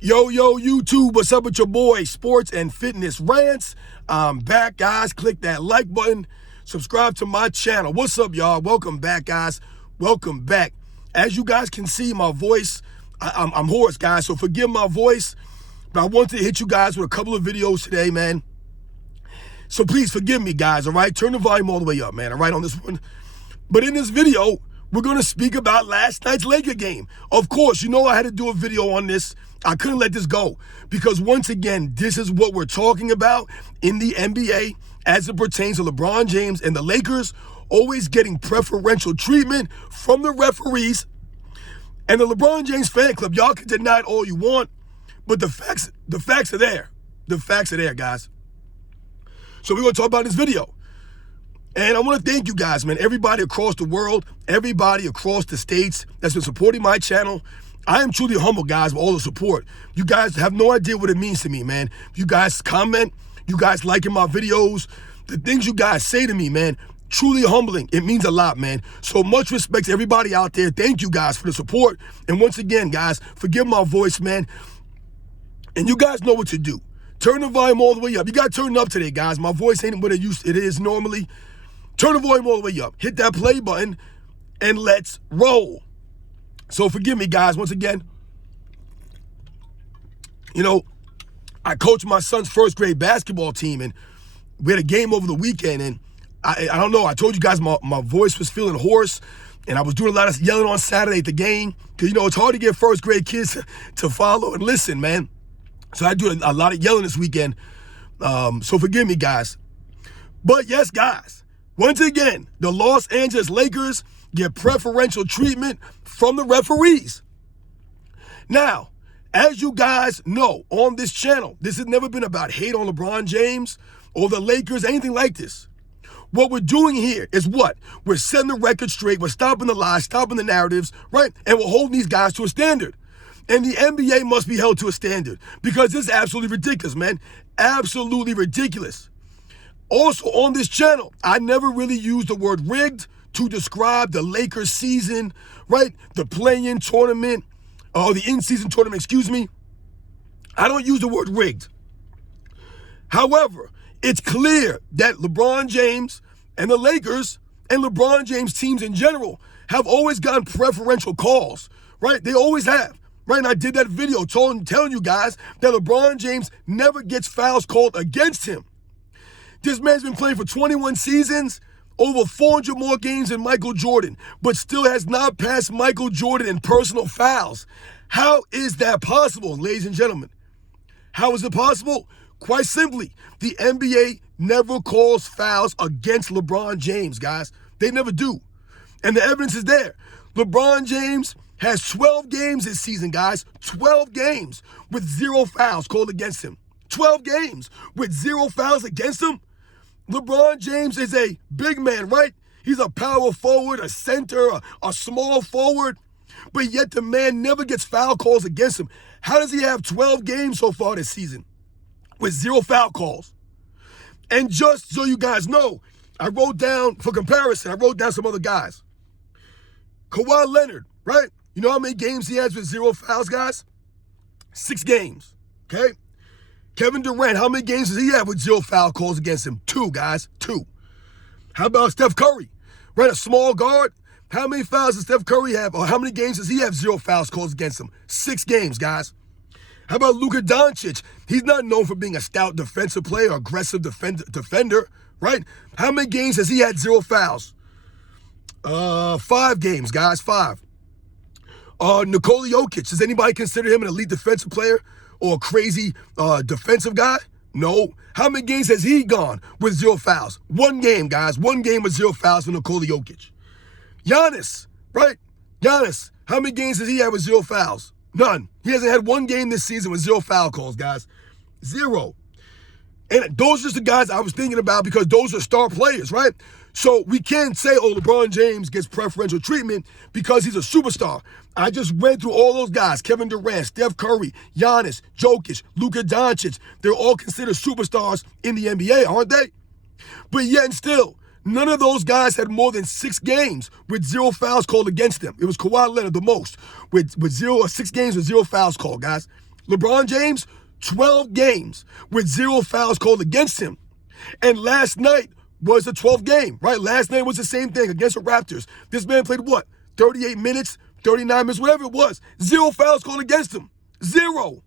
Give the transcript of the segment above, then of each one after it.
Yo, YouTube, what's up with your boy, Sports and Fitness Rants? I'm back, guys. Click that like button. Subscribe to my channel. What's up, y'all? Welcome back, guys. Welcome back. As you guys can see, my voice, I'm hoarse, guys, so forgive my voice. But I want to hit you guys with a couple of videos today, man. So please forgive me, guys, all right? Turn the volume all the way up, man, all right, on this one. But in this video, we're going to speak about last night's Laker game. Of course, you know I had to do a video on this. I couldn't let this go because, once again, this is what we're talking about in the NBA as it pertains to LeBron James and the Lakers always getting preferential treatment from the referees and the LeBron James fan club. Y'all can deny it all you want, but the facts are there. The facts are there, guys. So we're going to talk about this video. And I want to thank you guys, man. Everybody across the world, everybody across the states that's been supporting my channel. I am truly humbled, guys, with all the support. You guys have no idea what it means to me, man. You guys comment, you guys liking my videos, the things you guys say to me, man, truly humbling. It means a lot, man. So much respect to everybody out there. Thank you guys for the support. And once again, guys, forgive my voice, man. And you guys know what to do. Turn the volume all the way up. You got to turn it up today, guys. My voice ain't what it is normally. Turn the volume all the way up. Hit that play button and let's roll. So forgive me, guys, once again. You know, I coached my son's first grade basketball team, and we had a game over the weekend, and I don't know, I told you guys my voice was feeling hoarse, and I was doing a lot of yelling on Saturday at the game, because, you know, it's hard to get first grade kids to follow and listen, man. So I do a lot of yelling this weekend, so forgive me, guys. But yes, guys, once again, the Los Angeles Lakers get preferential treatment from the referees. Now, as you guys know, on this channel, this has never been about hate on LeBron James or the Lakers, anything like this. What we're doing here is what? We're setting the record straight. We're stopping the lies, stopping the narratives, right? And we're holding these guys to a standard. And the NBA must be held to a standard because this is absolutely ridiculous, man. Absolutely ridiculous. Also, on this channel, I never really used the word rigged to describe the Lakers season, right? The play-in tournament, or the in-season tournament, excuse me. I don't use the word rigged. However, it's clear that LeBron James and the Lakers and LeBron James teams in general have always gotten preferential calls, right? They always have, right? And I did that video telling you guys that LeBron James never gets fouls called against him. This man's been playing for 21 seasons, over 400 more games than Michael Jordan, but still has not passed Michael Jordan in personal fouls. How is that possible, ladies and gentlemen? How is it possible? Quite simply, the NBA never calls fouls against LeBron James, guys. They never do. And the evidence is there. LeBron James has 12 games this season, guys. 12 games with 0 fouls called against him. 12 games with 0 fouls against him. LeBron James is a big man, right? He's a power forward, a center, a small forward, but yet the man never gets foul calls against him. How does he have 12 games so far this season with 0 foul calls? And just so you guys know, I wrote down, for comparison, I wrote down some other guys. Kawhi Leonard, right? You know how many games he has with 0 fouls, guys? 6 games, okay? Kevin Durant, how many games does he have with 0 foul calls against him? 2, guys, 2. How about Steph Curry, right? A small guard. How many fouls does Steph Curry have, or how many games does he have 0 fouls calls against him? 6 games, guys. How about Luka Doncic? He's not known for being a stout defensive player, aggressive defender, right? How many games has he had 0 fouls? 5 games, guys, 5. Nikola Jokic, does anybody consider him an elite defensive player or a crazy defensive guy? No. How many games has he gone with 0 fouls? 1 game, guys. 1 game with 0 fouls for Nikola Jokic. Giannis, right? Giannis, how many games does he have with 0 fouls? None. He hasn't had 1 game this season with 0 foul calls, guys. 0. And those are just the guys I was thinking about because those are star players, right? So we can't say, oh, LeBron James gets preferential treatment because he's a superstar. I just went through all those guys, Kevin Durant, Steph Curry, Giannis, Jokic, Luka Doncic. They're all considered superstars in the NBA, aren't they? But yet and still, none of those guys had more than 6 games with 0 fouls called against them. It was Kawhi Leonard the most, with 6 games with 0 fouls called, guys. LeBron James, 12 games with 0 fouls called against him. And last night was the 12th game, right? Last night was the same thing against the Raptors. This man played what? 38 minutes, 39 minutes, whatever it was. 0 fouls called against him. 0.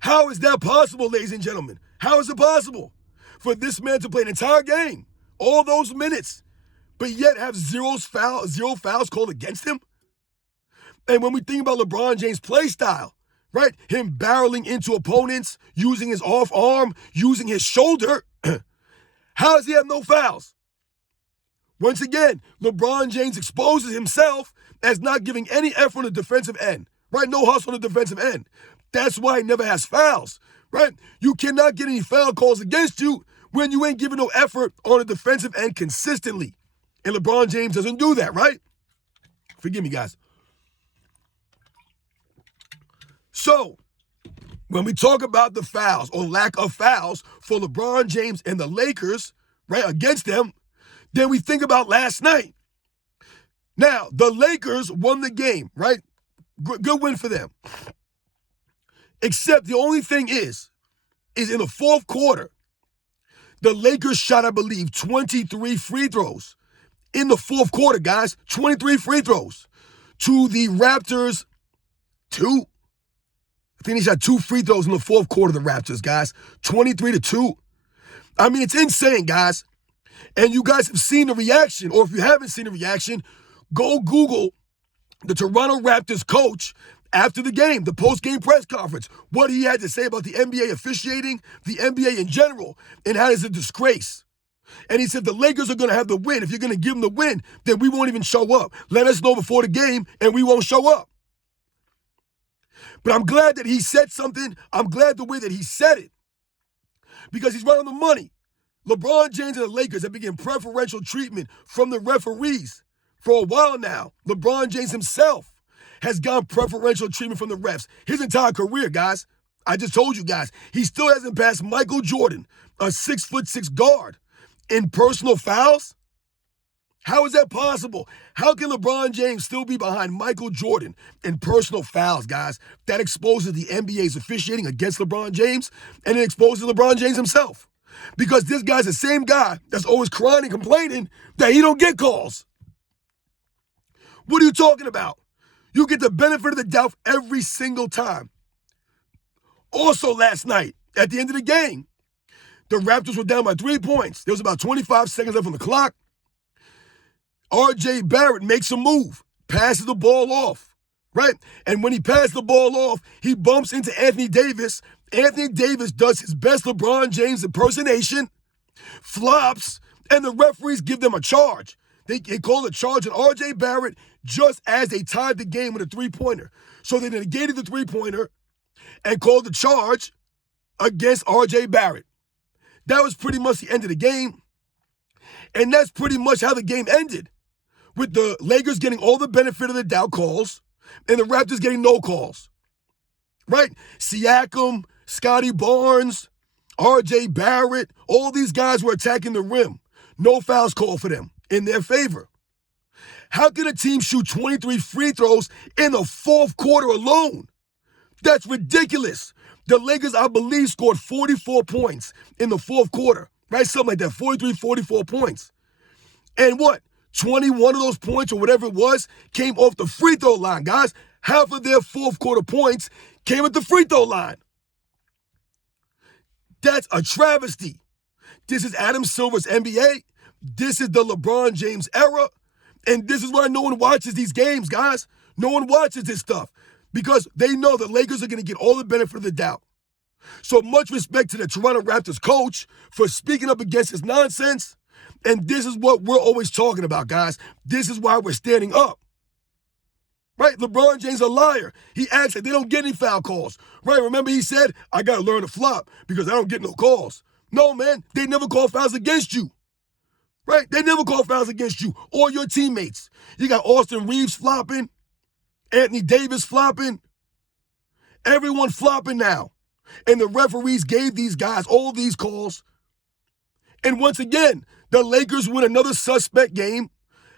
How is that possible, ladies and gentlemen? How is it possible for this man to play an entire game, all those minutes, but yet have 0 fouls called against him? And when we think about LeBron James' play style, right? Him barreling into opponents, using his off arm, using his shoulder, how does he have no fouls? Once again, LeBron James exposes himself as not giving any effort on the defensive end, right? No hustle on the defensive end. That's why he never has fouls, right? You cannot get any foul calls against you when you ain't giving no effort on the defensive end consistently. And LeBron James doesn't do that, right? Forgive me, guys. So, when we talk about the fouls or lack of fouls for LeBron James and the Lakers, right, against them, then we think about last night. Now, the Lakers won the game, right? Good win for them. Except the only thing is in the fourth quarter, the Lakers shot, I believe, 23 free throws. In the fourth quarter, guys, 23 free throws. To the Raptors, 2. I think they shot 2 free throws in the fourth quarter, the Raptors, guys. 23-2. I mean, it's insane, guys. And you guys have seen the reaction, or if you haven't seen the reaction, go Google the Toronto Raptors coach after the game, the post-game press conference, what he had to say about the NBA officiating, the NBA in general, and how it's a disgrace. And he said the Lakers are going to have the win. If you're going to give them the win, then we won't even show up. Let us know before the game, and we won't show up. But I'm glad that he said something. I'm glad the way that he said it. Because he's right on the money. LeBron James and the Lakers have been getting preferential treatment from the referees for a while now. LeBron James himself has gotten preferential treatment from the refs his entire career, guys. I just told you guys, he still hasn't passed Michael Jordan, a 6'6" guard, in personal fouls. How is that possible? How can LeBron James still be behind Michael Jordan in personal fouls, guys? That exposes the NBA's officiating against LeBron James, and it exposes LeBron James himself. Because this guy's the same guy that's always crying and complaining that he don't get calls. What are you talking about? You get the benefit of the doubt every single time. Also last night, at the end of the game, the Raptors were down by 3 points. There was about 25 seconds left on the clock. RJ Barrett makes a move, passes the ball off, right? And when he passes the ball off, he bumps into Anthony Davis. Anthony Davis does his best LeBron James impersonation, flops, and the referees give them a charge. They call a charge on RJ Barrett just as they tied the game with a three-pointer. So they negated the three-pointer and called the charge against RJ Barrett. That was pretty much the end of the game. And that's pretty much how the game ended, with the Lakers getting all the benefit of the doubt calls and the Raptors getting no calls. Right? Siakam, Scotty Barnes, RJ Barrett, all these guys were attacking the rim. No fouls called for them in their favor. How can a team shoot 23 free throws in the fourth quarter alone? That's ridiculous. The Lakers, I believe, scored 44 points in the fourth quarter, right? Something like that, 43, 44 points. And what? 21 of those points or whatever it was came off the free throw line, guys. Half of their fourth quarter points came at the free throw line. That's a travesty. This is Adam Silver's NBA. This is the LeBron James era. And this is why no one watches these games, guys. No one watches this stuff because they know the Lakers are going to get all the benefit of the doubt. So much respect to the Toronto Raptors coach for speaking up against this nonsense. And this is what we're always talking about, guys. This is why we're standing up. Right? LeBron James is a liar. He acts like they don't get any foul calls. Right? Remember he said, I got to learn to flop because I don't get no calls. No, man. They never call fouls against you. Right? They never call fouls against you or your teammates. You got Austin Reeves flopping, Anthony Davis flopping, everyone flopping now. And the referees gave these guys all these calls. And once again, the Lakers win another suspect game.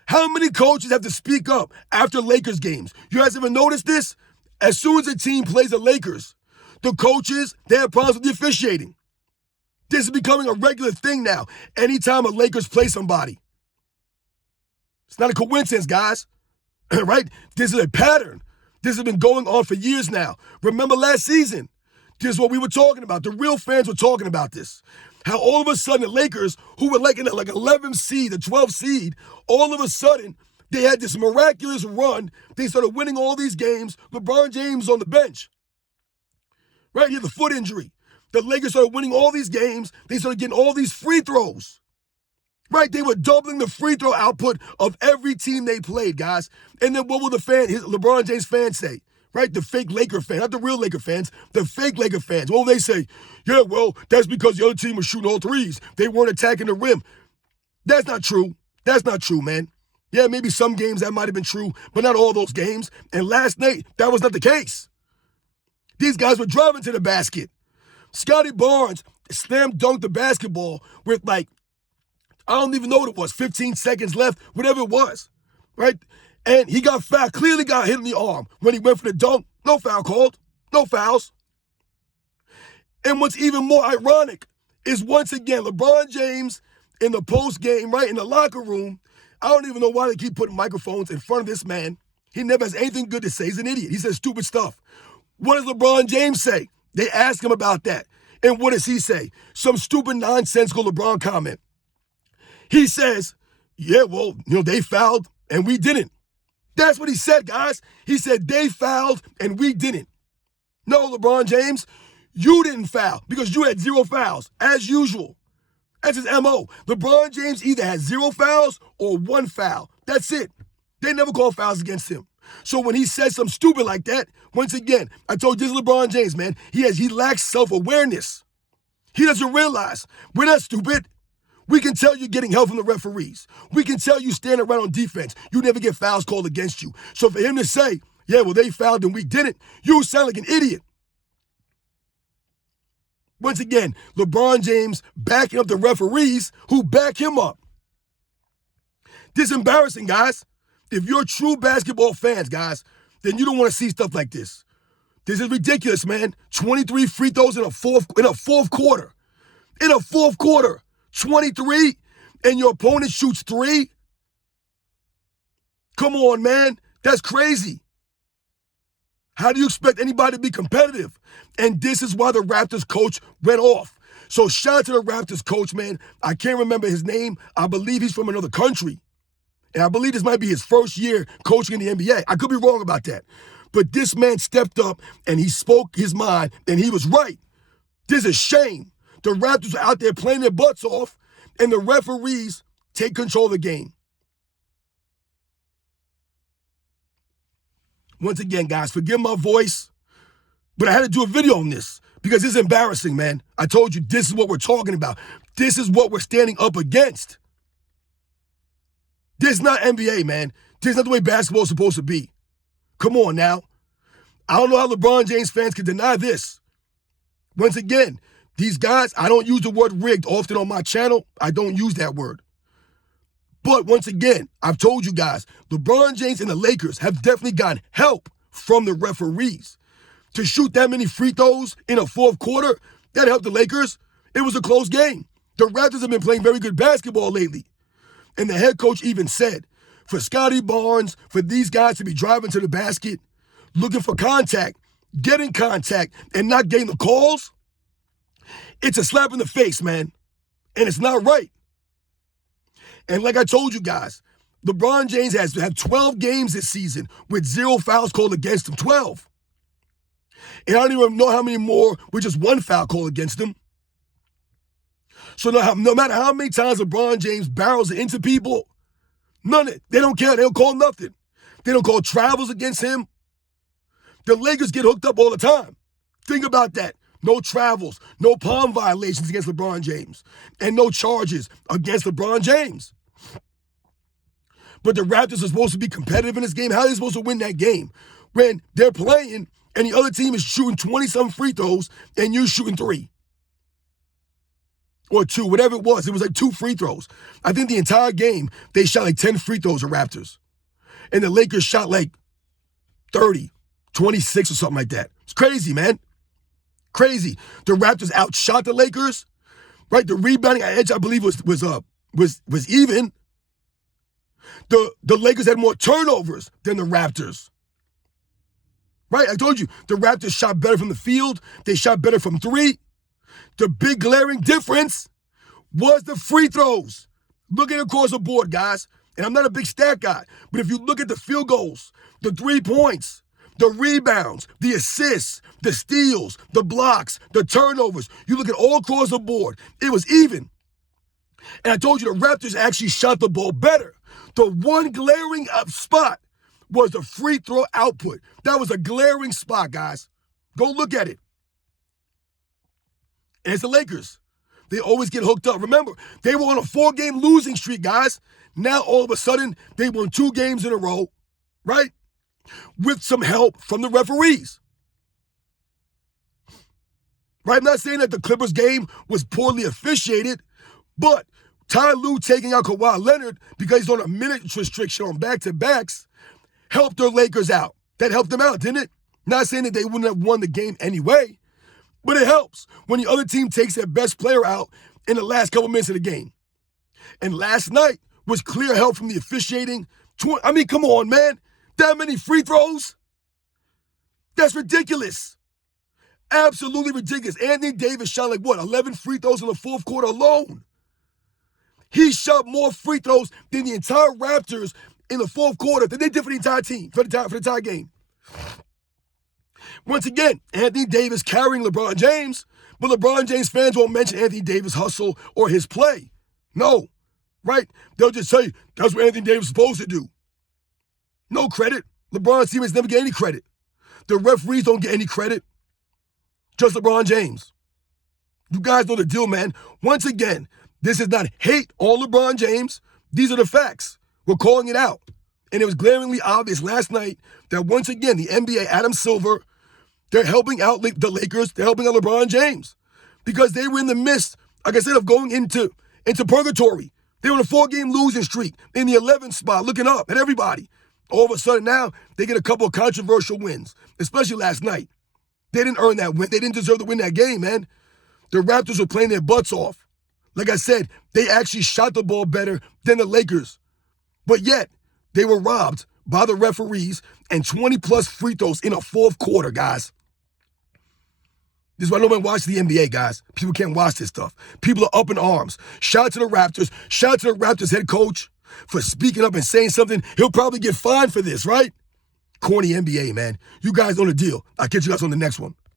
How many coaches have to speak up after Lakers games? You guys ever noticed this? As soon as a team plays the Lakers, The coaches, they have problems with the officiating. This is becoming a regular thing now. Anytime a Lakers play somebody. It's not a coincidence, guys. Right? This is a pattern. This has been going on for years now. Remember last season? This is what we were talking about. The real fans were talking about this. How all of a sudden the Lakers, who were like in like 11th seed, the 12th seed, all of a sudden they had this miraculous run. They started winning all these games. LeBron James on the bench. Right? He had the foot injury. The Lakers started winning all these games. They started getting all these free throws. Right? They were doubling the free throw output of every team they played, guys. And then what will LeBron James fans say? Right? The fake Laker fans, not the real Laker fans, the fake Laker fans. What will they say? Yeah, well, that's because the other team was shooting all threes. They weren't attacking the rim. That's not true. That's not true, man. Yeah, maybe some games that might have been true, but not all those games. And last night, that was not the case. These guys were driving to the basket. Scotty Barnes slam dunked the basketball with I don't even know what it was, 15 seconds left, whatever it was, right? And he got fouled, clearly got hit in the arm. When he went for the dunk, no foul called, no fouls. And what's even more ironic is once again, LeBron James in the post game, right, in the locker room, I don't even know why they keep putting microphones in front of this man. He never has anything good to say. He's an idiot. He says stupid stuff. What does LeBron James say? They ask him about that. And what does he say? Some stupid, nonsensical LeBron comment. He says, yeah, well, they fouled and we didn't. That's what he said, guys. He said they fouled and we didn't. No, LeBron James, you didn't foul because you had 0 fouls, as usual. That's his MO. LeBron James either has 0 fouls or 1 foul. That's it. They never call fouls against him. So when he says something stupid like that, once again, I told you this is LeBron James, man. He lacks self-awareness. He doesn't realize we're not stupid. We can tell you're getting help from the referees. We can tell you stand around on defense. You never get fouls called against you. So for him to say, yeah, well, they fouled and we didn't, you sound like an idiot. Once again, LeBron James backing up the referees who back him up. This is embarrassing, guys. If you're true basketball fans, guys, then you don't want to see stuff like this. This is ridiculous, man. 23 free throws in a fourth quarter. In a fourth quarter. 23, and your opponent shoots 3? Come on, man. That's crazy. How do you expect anybody to be competitive? And this is why the Raptors coach went off. So shout out to the Raptors coach, man. I can't remember his name. I believe he's from another country. And I believe this might be his first year coaching in the NBA. I could be wrong about that. But this man stepped up and he spoke his mind, and he was right. This is a shame. The Raptors are out there playing their butts off, and the referees take control of the game. Once again, guys, forgive my voice, but I had to do a video on this because it's embarrassing, man. I told you this is what we're talking about. This is what we're standing up against. This is not NBA, man. This is not the way basketball is supposed to be. Come on now. I don't know how LeBron James fans can deny this. Once again, these guys, I don't use the word rigged often on my channel. I don't use that word. But once again, I've told you guys, LeBron James and the Lakers have definitely gotten help from the referees. To shoot that many free throws in a fourth quarter, that helped the Lakers. It was a close game. The Raptors have been playing very good basketball lately. And the head coach even said, for Scotty Barnes, for these guys to be driving to the basket, looking for contact, getting contact, and not getting the calls, it's a slap in the face, man. And it's not right. And like I told you guys, LeBron James has had 12 games this season with 0 fouls called against him. 12. And I don't even know how many more with just 1 foul called against him. So no matter how many times LeBron James barrels it into people, none of it. They don't care. They don't call nothing. They don't call travels against him. The Lakers get hooked up all the time. Think about that. No travels, no palm violations against LeBron James, and no charges against LeBron James. But the Raptors are supposed to be competitive in this game. How are they supposed to win that game when they're playing and the other team is shooting 20-some free throws and you're shooting 3? Or 2, whatever it was. It was like 2 free throws. I think the entire game, they shot like 10 free throws, the Raptors. And the Lakers shot like 30, 26 or something like that. It's crazy, man. Crazy. The Raptors outshot the Lakers, right? The rebounding edge, I believe, was even. The Lakers had more turnovers than the Raptors. Right? I told you, the Raptors shot better from the field. They shot better from three. The big glaring difference was the free throws. Looking across the board, guys, and I'm not a big stat guy, but if you look at the field goals, the 3 points, the rebounds, the assists, the steals, the blocks, the turnovers, you look at all across the board, it was even. And I told you the Raptors actually shot the ball better. The one glaring spot was the free throw output. That was a glaring spot, guys. Go look at it. And it's the Lakers. They always get hooked up. Remember, they were on a 4-game losing streak, guys. Now, all of a sudden, they won 2 games in a row, right? With some help from the referees. Right? I'm not saying that the Clippers game was poorly officiated, but Ty Lue taking out Kawhi Leonard because he's on a minute restriction on back-to-backs helped their Lakers out. That helped them out, didn't it? Not saying that they wouldn't have won the game anyway, but it helps when the other team takes their best player out in the last couple minutes of the game. And last night was clear help from the officiating. I mean, come on, man. That many free throws? That's ridiculous. Absolutely ridiculous. Anthony Davis shot 11 free throws in the fourth quarter alone. He shot more free throws than the entire Raptors in the fourth quarter than they did for the entire team, for the entire game. Once again, Anthony Davis carrying LeBron James, but LeBron James fans won't mention Anthony Davis' hustle or his play. No, right? They'll just say, that's what Anthony Davis is supposed to do. No credit. LeBron's teammates never get any credit. The referees don't get any credit. Just LeBron James. You guys know the deal, man. Once again, this is not hate on LeBron James. These are the facts. We're calling it out. And it was glaringly obvious last night that once again, the NBA, Adam Silver, they're helping out the Lakers. They're helping out LeBron James because they were in the midst, like I said, of going into purgatory. They were on a 4-game losing streak in the 11th spot, looking up at everybody. All of a sudden now, they get a couple of controversial wins, especially last night. They didn't earn that win. They didn't deserve to win that game, man. The Raptors were playing their butts off. Like I said, they actually shot the ball better than the Lakers. But yet, they were robbed by the referees and 20-plus free throws in a fourth quarter, guys. This is why nobody watches the NBA, guys. People can't watch this stuff. People are up in arms. Shout out to the Raptors. Shout out to the Raptors head coach for speaking up and saying something. He'll probably get fined for this, right? Corny NBA, man. You guys know the deal. I'll catch you guys on the next one.